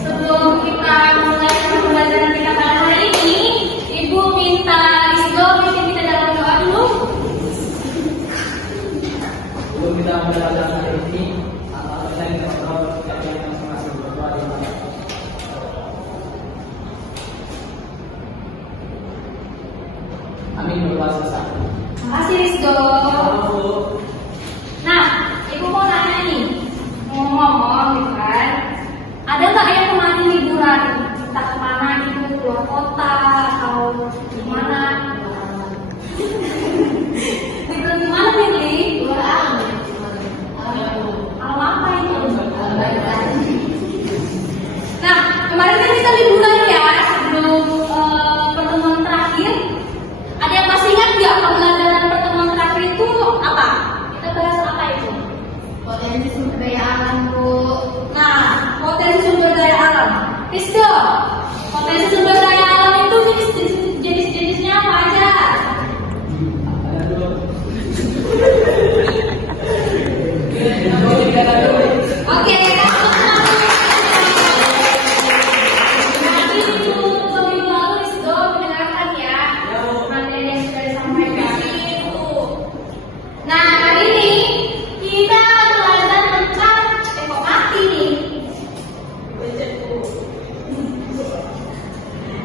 Sebelum kita mulai pembelajaran kita pada hari ini, Ibu minta Rizdo bikin kita dalam doa dulu. Sebelum kita pembelajaran hari ini, kita ingin berdoa kalian masing-masing berdoa di mana. Amin berdoa selesai. Terima kasih Rizdo. Nah, Ibu mau nanya nih, ngomong-ngomong gitu kan, ada nggak yang kemarin liburan, entah kemana gitu, keluar kota atau gimana? Liburan gimana nih? Keluar alam. Alam apa itu? Nah, kemarin kan kita liburan ya, sebelum pertemuan terakhir. Ada yang masih ingat nggak pembelajaran pertemuan terakhir itu apa? Kita bahas apa itu? Potensi sumber daya alam, Bu. Nah, potensi sumber daya alam. Rizdo, potensi sumber daya alam itu jenis-jenisnya apa aja? Oke, nanti untuk minggu lalu Rizdo mendengarkan ya materi yang sudah disampaikan. Nah, hari ini kita akan belajar tentang ekonomi nih.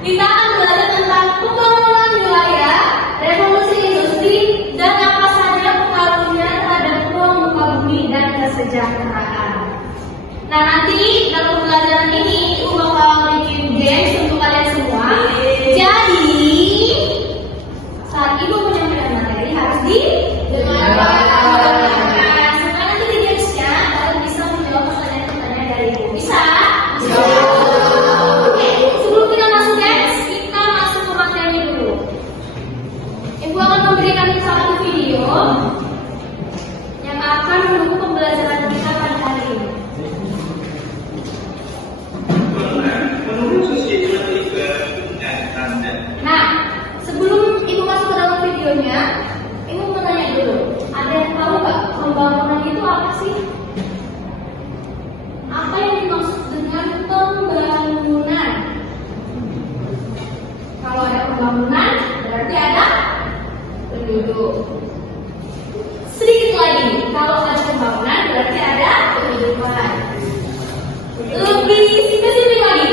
Kita akan belajar tentang pembangunan wilayah, revolusi industri, dan apa saja pengaruhnya terhadap ruang muka bumi dan kesejahteraan. Nah, nanti dalam pembelajaran ini Ibu bakal bikin games untuk kalian semua. Jadi saat Ibu menyampaikan materi harus didengarkan. Sekarang nanti di gamesnya kalian bisa menjawab pertanyaan-pertanyaan dari Ibu. Bisa? Oke, sebelum kita masuk games, kita masuk ke materi dulu. Ibu akan memberikan satu video yang akan mendukung pembelajaran kita pada hari ini. Menurut Sosialisasi dan Anda. Nah, sebelum Ibu masuk ke dalam videonya, Ibu mau tanya dulu, ada yang tahu nggak pembangunan itu apa sih? Apa yang dimaksud dengan pembangunan? Kalau ada pembangunan, berarti ada penduduk. Sedikit lagi, kalau ada pembangunan, berarti ada kehidupan. Lebih spesifik lagi.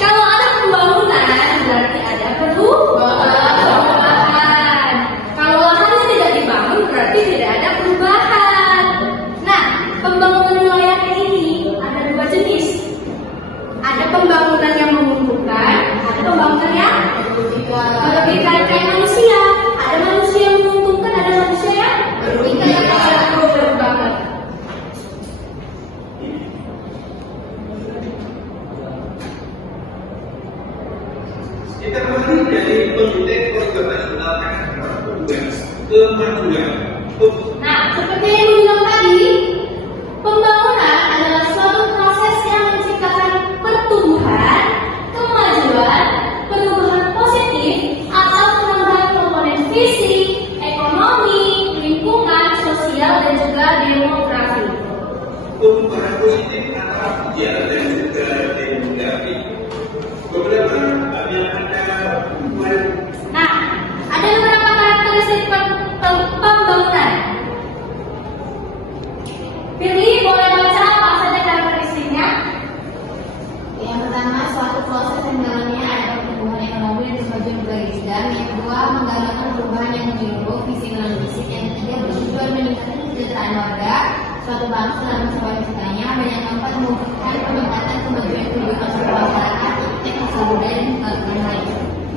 Kalau ada pembangunan, berarti ada perubahan. Kalau lahannya tidak dibangun, berarti tidak ada perubahan. Nah, pembangunan wilayah ini ada dua jenis. Ada pembangunan yang menguntungkan, ada pembangunan yang merugikan kayak manusia. Ada manusia yang menguntungkan, ada manusia yang merugikan. Betul banget. Kita kembali dari Komite Nasional Kemajuan. Nah, seperti yang dibilang tadi, pembangunan adalah suatu proses yang menciptakan pertumbuhan, kemajuan, perubahan positif, atau penambahan komponen fisik, ekonomi, lingkungan, sosial, dan juga demografi. Perubahan positif antara sejarah dan juga demografi. Beberapa yang ada Nah, ada beberapa karakteristik pembangunan. Pilih, boleh baca apa saja karakteristiknya? Yang pertama, suatu proses yang dalamnya ada pertumbuhan ekonomi dan kemajuan berbagai dan yang kedua, menggalakkan perubahan yang menyeluruh fisik dan fisik. Yang ketiga, bertujuan meningkatkan kesejahteraan warga suatu bangsa dan masyarakat-masyarakatnya. Dan yang keempat, mewujudkan peningkatan kemajuan kehidupan sebuah masyarakat, teknologi budaya dan lain-lain.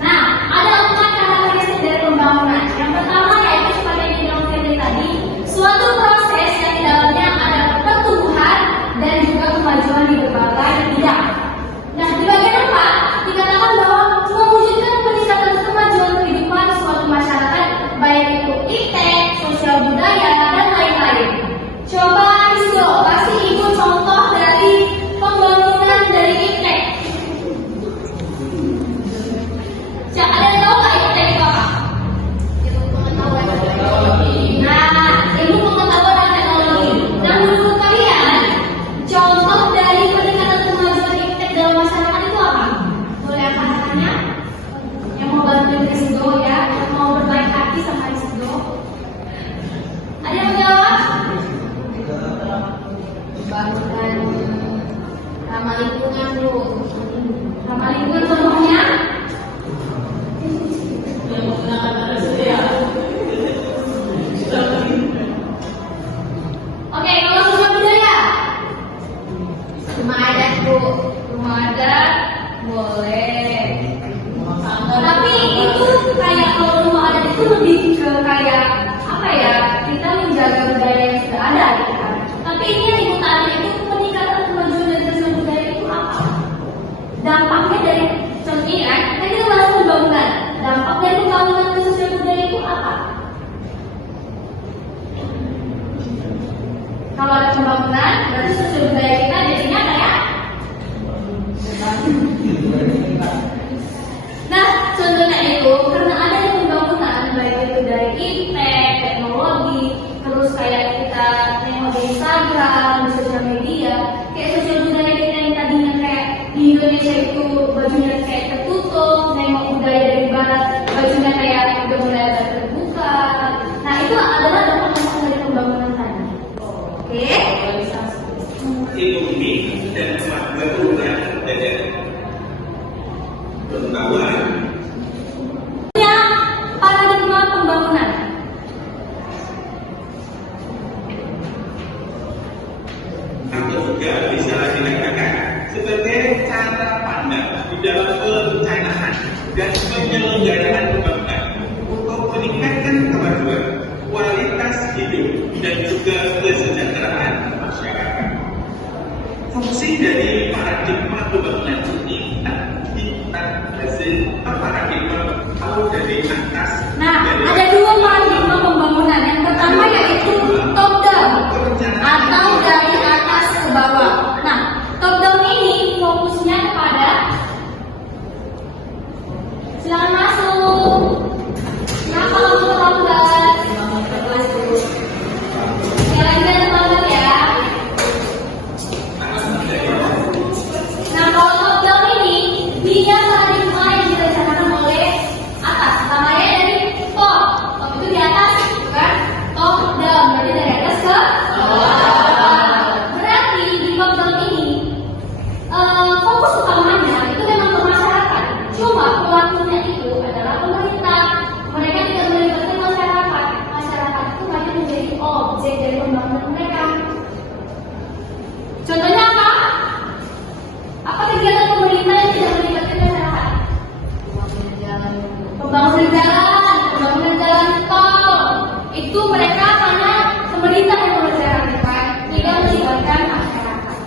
Nah, ada 4 karakteristik dari pembangunan. Yang pertama yaitu seperti yang dibilang Firly tadi, suatu proses yang di dalamnya ada pertumbuhan dan juga kemajuan di berbagai bidang. Nah, di bagian 4 dikatakan bahwa mewujudkan peningkatan kemajuan kehidupan suatu masyarakat, baik itu iptek, sosial budaya, dan lain-lain. Coba Rizdo, kasih Ibu contoh dari pembangunan dari iptek. membangunkan ramah lingkungan, Bu. Ramah lingkungan contohnya? Oke, kalau sosial budaya? Rumah adat, Bu. Rumah adat boleh. Tapi itu kayak kalau rumah adat itu lebih ke kayak apa ya? Kita menjaga budaya yang sudah ada gitu kan. Tapi ini yang ibu tanya itu peningkatan kemajuan dari sosial budaya itu apa? Dampaknya dari contoh ini kan kita bahas pembangunan. Dampak dari pembangunan ke sosial budaya itu apa? Kalau ada pembangunan, berarti sosial budaya kita jadinya kayak nah, contohnya itu karena adanya pembangunan baik itu dari impact, teknologi, terus kayak kita nengok di Instagram, di sosial media, kayak sosial budaya kita yang tadinya kayak di Indonesia itu bajunya kayak tertutup, nengok budaya dari barat, bajunya kayak udah mulai agak terbuka. Nah, itu adalah dampak dari pembangunan tadi. Oke? Ekonomi dan kemajuan perubahan budaya. Pengetahuan Paradigma pembangunan. atau juga bisa dikatakan sebagai cara pandang di dalam perencanaan dan penyelenggaraan pembangunan untuk meningkatkan kemajuan, kualitas hidup dan juga kesejahteraan masyarakat. Fungsi dari paradigma pembangunan ini kita hasil paradigma tahu dari atas. Nah, ada dua paradigma pembangunan. Yang pertama yaitu top down atau dari atas ke bawah. Nah, top down ini fokusnya kepada silakan masuk. Nah, kalau terlambat, sekali lagi terlambat ya. Nah, kalau top down ini dia paradigma yang direncanakan oleh atas, namanya dari top. Top itu di atas, bukan top down, berarti dari atas ke bawah. Berarti di top down ini fokus utamanya itu memang ke masyarakat. Cuma pelakunya itu adalah pemerintah. Mereka tidak melibatkan masyarakat. Masyarakat itu hanya menjadi objek dari pembangunan mereka. Contohnya apa? Apa kegiatan pemerintah yang tidak melibatkan masyarakat? Pembangunan jalan tol. Itu mereka karena pemerintah yang mengerjakan, tidak melibatkan masyarakat.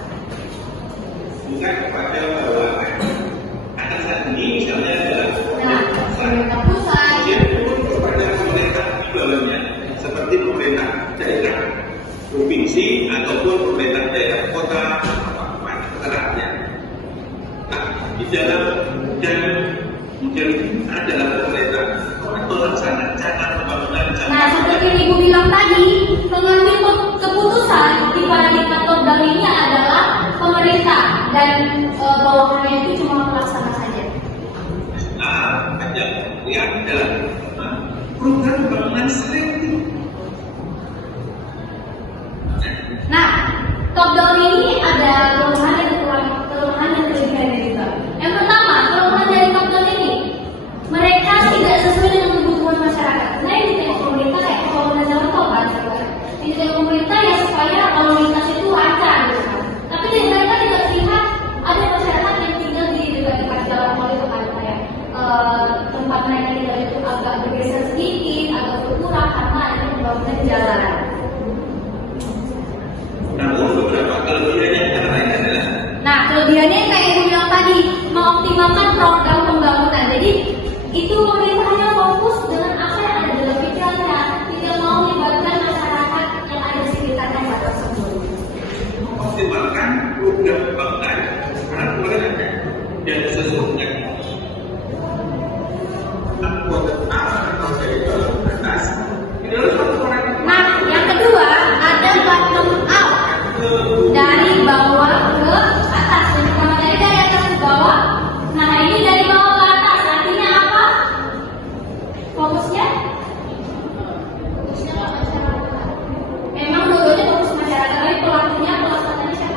Bukan kepada bawahan. Atasan ini misalnya adalah Nah, pemerintah pusat. dia turun kepada pemerintah di bawahnya, seperti pemerintah daerah, provinsi ataupun pemerintah daerah kota, kabupaten, rakyat. Nah, di dalam dan mungkin adalah pemerintah atau laksana cara pembangunan Nah, seperti yang Ibu bilang tadi, pengambil keputusan di paradigma top down ini adalah pemerintah dan bawahannya itu cuma pelaksana saja. yang adalah program pembangunan selektif. Nah, top down ini ada kelemahan dan kelebihannya juga. Yang pertama, kelemahan dari top down ini, mereka tidak sesuai dengan kebutuhan masyarakat. Nah, ini ditengok pemerintah kayak pembangunan jalan tol kan, ditengok pemerintah ya supaya lalu lintas itu lancar gitu kan. Tapi mereka tidak lihat ada masyarakat yang tinggal di dekat jalan tol itu kan kayak tempat mereka tinggal itu agak bergeser sedikit, agak berkurang karena ada pembangunan jalan. Namun beberapa kelebihannya yang lain adalah Nah, kelebihannya kayak Ibu bilang tadi, mengoptimalkan program pembangunan. Jadi, itu pemerintah hanya fokus dengan apa yang ada dalam pikirannya, tidak mau melibatkan masyarakat yang ada di sekitarnya pada tersebut. mengoptimalkan program pembangunan karena pemerintah dan sesungguhnya anggota atau dari bawah ke atas ini adalah suatu orang. Nah, yang kedua, ada bottom up. Dari bawah ke atas. Yang pertama dari atas ke bawah. Nah, ini dari bawah ke atas. Artinya apa? Fokusnya? Fokusnya ke masyarakat. Memang dua-duanya fokus masyarakat, tapi pelakunya pelaksananya siapa?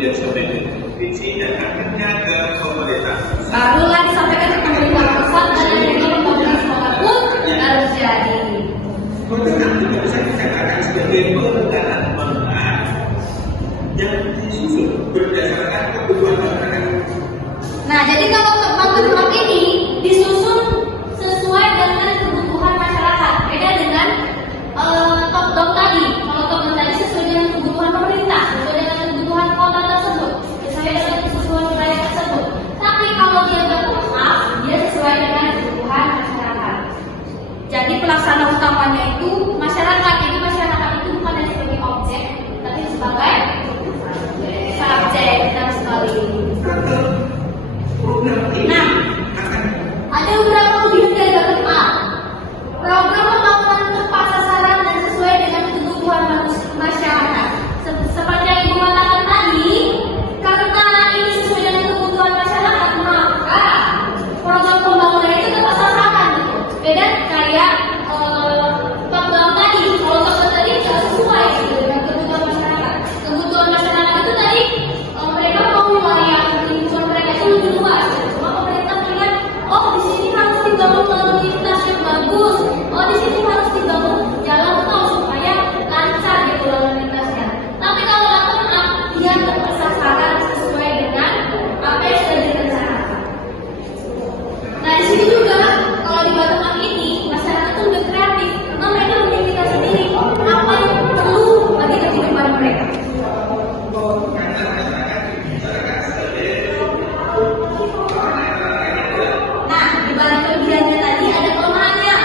kemudian sampai ke provinsi dan akhirnya ke pemerintah. Barulah disampaikan ke pemerintah pusat dan akhirnya pemerintah sekolah pun harus jadi. Program tidak bisa dikatakan sebagai perencanaan pembangunan yang disusun berdasarkan kebutuhan masyarakat. Nah, jadi kalau program ini disusun sesuai dengan kebutuhan masyarakat, beda dengan top down tadi. Kalau top down tadi sesuai dengan kebutuhan pemerintah, sesuai dengan kebutuhan kota tersebut, sesuai dengan kebutuhan wilayah tersebut. Tapi kalau dia bottom up, dia sesuai dengan kebutuhan masyarakat. Jadi pelaksana utamanya itu masyarakat. Jadi masyarakat itu bukan hanya sebagai objek, tapi sebagai subjek dan sebagainya. Nah, ada beberapa kelebihan dari bottom up. Program pembangunan tepat sasaran dan sesuai dengan kebutuhan masyarakat. Seperti yang Ibu katakan tadi, karena ini sesuai dengan kebutuhan masyarakat, maka program pembangunan itu tepat sasaran gitu. Beda kayak top down tadi. Kalau top down tadi tidak sesuai gitu dengan kebutuhan masyarakat. Kebutuhan masyarakat itu tadi mereka mau wilayah lingkungan mereka itu lebih luas. Cuma pemerintah melihat, oh di sini harus dibangun lalu lintas yang bagus. Oh di sini harus dibangun jalan tol supaya lancar gitu lalu lintasnya. Tapi kalau bottom up dia tepat sasaran sesuai dengan apa yang sudah direncanakan. Nah di sini juga kalau di bottom up ini masyarakat itu lebih kreatif karena mereka memikirkan sendiri apa yang perlu bagi kehidupan mereka. Nah, di balik kelebihannya tadi ada kelemahannya.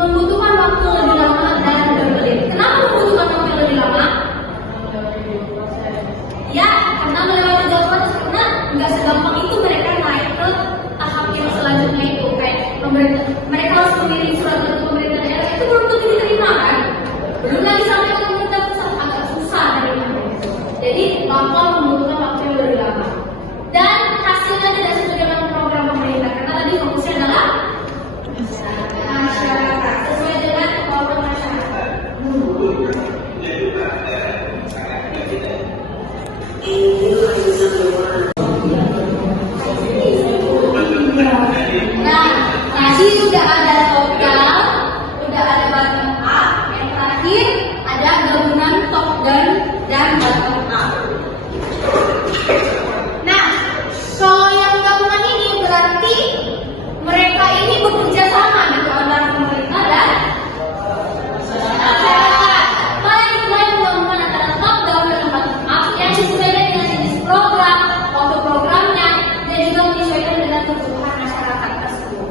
Membutuhkan waktu lebih lama dan berbelit. Kenapa membutuhkan waktu lebih lama? Ya, karena melewati jalur proses, karena nggak segampang itu mereka naik ke tahap yang selanjutnya itu. Kayak pemerintah, mereka harus mengirim surat ke pemerintah daerah itu belum tentu diterima kan? Belum lagi sampai ke pemerintah pusat, agak susah dari mana. Jadi, bakal membutuhkan waktu yang lebih lama. Dan hasilnya tidak sesuai dengan program pemerintah karena tadi fokusnya adalah masyarakat, sesuai dengan kemauan masyarakat. Nah, tadi sudah ada top down, sudah ada bottom up, yang terakhir ada gabungan top down dan bottom up. Nah, kalau yang gabungan ini berarti mereka ini bekerja sama gitu antara pemerintah dan masyarakat. Baik pembangunan antara top down dan bottom up yang disesuaikan dengan jenis program, waktu programnya, dan juga menyesuaikan dengan kebutuhan masyarakat tersebut.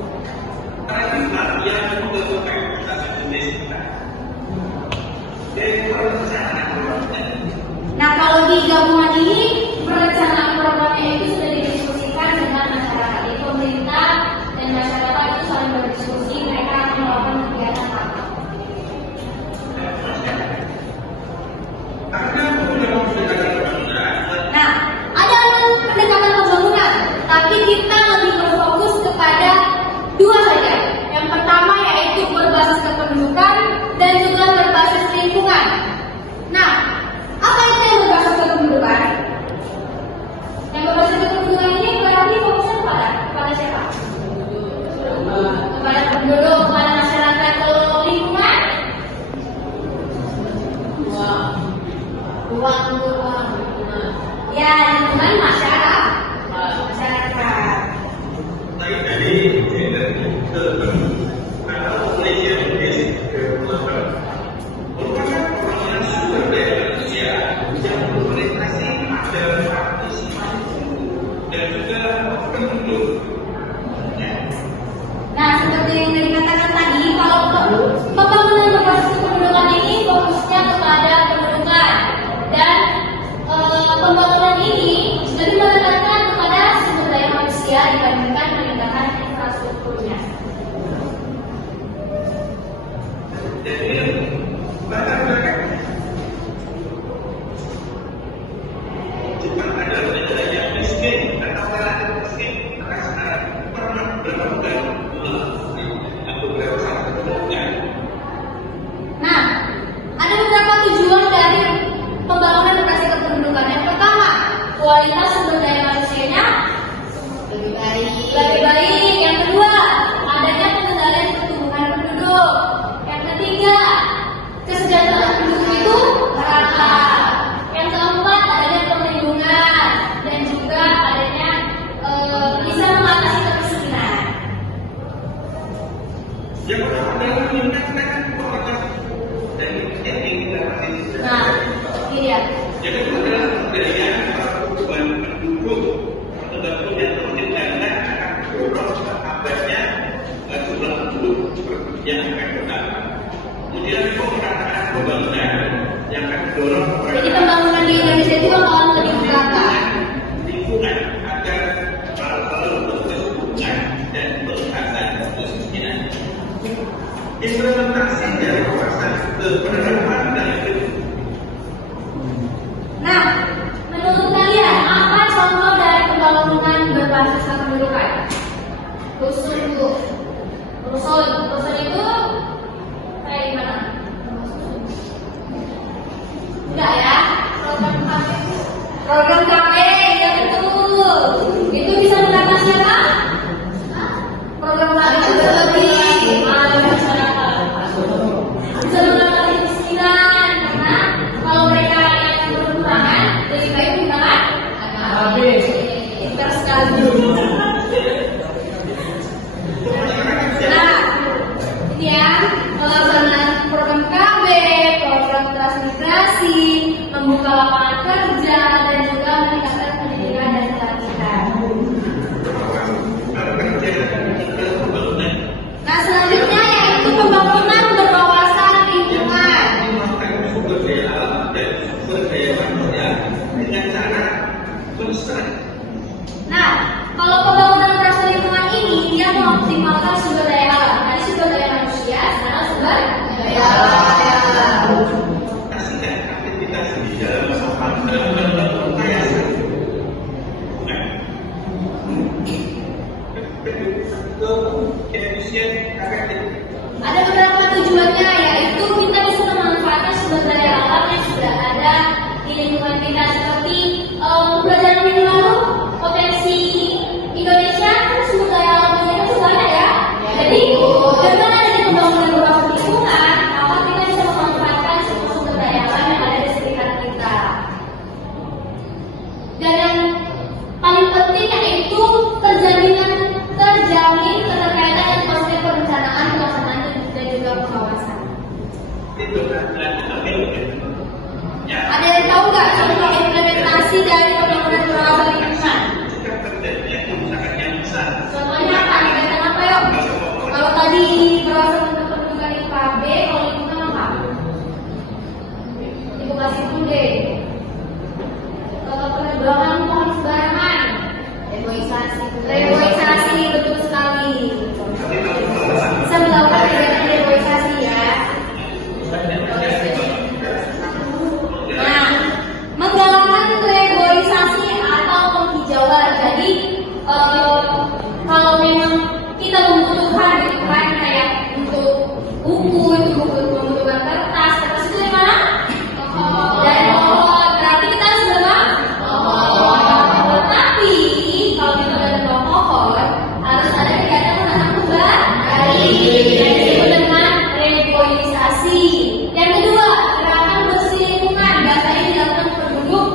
Nah, kalau di gabungan ini perencanaan programnya itu sudah didiskusikan dengan masyarakat. Jadi pemerintah dan masyarakat itu saling berdiskusi, mereka akan melakukan kegiatan apa. Nah, ada pendekatan pembangunan, tapi kita lebih berfokus kepada dua saja. Yang pertama yaitu berbasis kependudukan dan juga berbasis lingkungan. Nah, apa itu yang berbasis kependudukan? Yang berbasis kependudukan ini berarti fokusnya kepada siapa? Kepada penduduk, kepada masyarakat. Kalau lingkungan? Ruang. Ya, lingkungan masyarakat. Nah, seperti yang dikatakan tadi, kalau pembangunan berbasis kependudukan ini fokusnya kepada pendudukan dan pembangunan ini lebih menekankan kepada sumber daya manusia dibandingkan peningkatan infrastrukturnya. Jika ada negara yang miskin atau relatif miskin, maka sekarang pernah berkembang beberapa saat kemudian. Nah, ada beberapa tujuan implementasi dari kawasan ke penerapan dan Nah, menurut kalian apa contoh dari pembangunan berbasis kependudukan? Rusun itu kayak gimana? Enggak ya? Program KP, ya betul. Itu bisa mendapat siapa? Program KP lebih masyarakat. Bisa mendapat kemiskinan karena kalau mereka yang berkekurangan lebih baik menggunakan Habis. pintar sekali. Nah, ini ya pelaksanaan program KB, program transmigrasi, membuka lapangan kerja dan juga meningkatkan pendidikan dan pelatihan. Nah, selanjutnya yaitu pembangunan berwawasan lingkungan. sumber daya alam dan sumber daya manusia dengan cara melestarikan. Nah, kalau pembangunan berwawasan lingkungan ini dia mengoptimalkan sumber daya alam, dari sumber daya manusia, sekarang sumber daya alam. Kasihkan aktivitas di dalam yayasan. Efisien, efektif. Ada beberapa tujuannya, yaitu kita bisa memanfaatkan sumber daya alam yang sudah ada di lingkungan kita, seperti pelajaran minggu lalu, potensi Indonesia sumber daya alamnya itu banyak ya. Jadi dengan adanya pembangunan berbasis lingkungan, maka kita bisa memanfaatkan semua sumber daya alam yang ada di sekitar kita. Dan yang paling penting yaitu terjamin keterkaitan dan konsep perencanaan, pelaksanaan dan juga pengawasan. Itu kan ya. Ada yang tahu nggak contoh implementasi dari pembangunan berwawasan lingkungan? Jika terjadinya kerusakan yang besar, Contohnya apa? Dikatakan apa yuk? Kalau tadi berwawasan kependudukan itu KB, kalau lingkungan apa? Ibu kasih dulu deh. Kalau penerbangan pohon sembarangan, reboisasi, betul sekali. Bisa melakukan kegiatan reboisasi ya. Nah, menggalakkan reboisasi atau penghijauan. Jadi kalau memang kita membutuhkan gitu kan, kayak untuk buku itu membutuhkan kertas itu dari mana? Dari pohon. Berarti kita harus menebang pohon. Tapi kalau kita menebang pohon harus ada kegiatan menanam kembali. Yang disebut dengan reboisasi. Yang kedua, gerakan bersih lingkungan. Biasanya dilakukan penduduk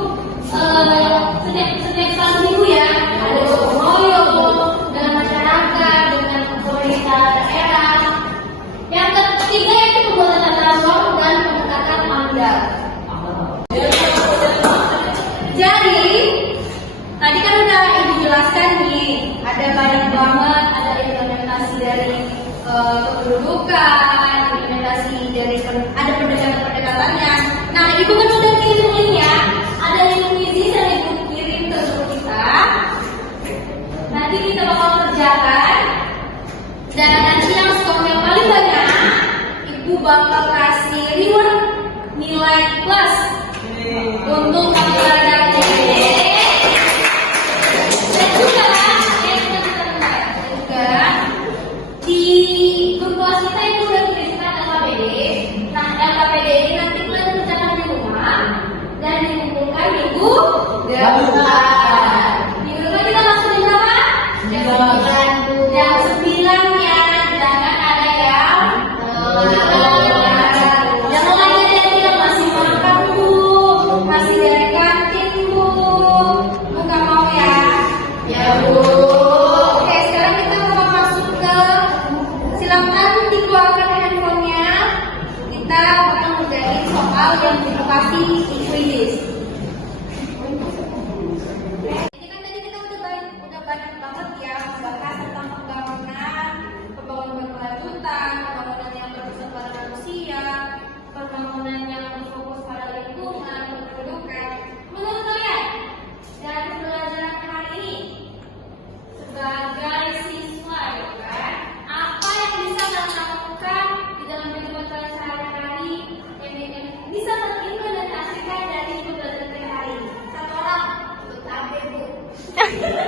setiap satu minggu ya. Ada gotong royong dengan masyarakat, dengan pemerintah daerah. Yang ketiga yaitu pembuatan tata ruang dan pendekatan AMDAL. Jadi tadi kan udah ibu jelaskan nih, ada banyak banget, ada implementasi dari kependudukan, implementasi dari ada pendekatan-pendekatannya. Nah, ibu kan udah kirim link ya, ada link gizi dan ibu kirim ke grup kita. Nanti kita bakal kerjakan dan nanti yang skor yang paling banyak, ibu bakal kasih reward nilai plus untuk pelajaran ini. Dan juga di grup kelas kita itu udah kirimkan LKPD. Nah, LKPD ini nanti kalian kerjakan di rumah dan dikumpulkan minggu depan. Minggu depan kita langsung di berapa? Jam 9 ya, jangan ada yang jangan lagi ada yang masih makan bu, masih dari kantin bu, nggak mau ya? Ya bu. Oke, sekarang kita bakal masuk ke, silakan dikeluarkan handphonenya. Kita bakal ngerjain soal yang edukasi Inggris. Ini kan tadi kita udah banyak banget ya membahas tentang pembangunan berkelanjutan, pembangunan yang berpusat pada manusia, pembangunan yang berfokus pada lingkungan, kependudukan. Menurut kalian dari pembelajaran hari ini sebagai siswa, ya kan, apa yang bisa kalian lakukan di Iya.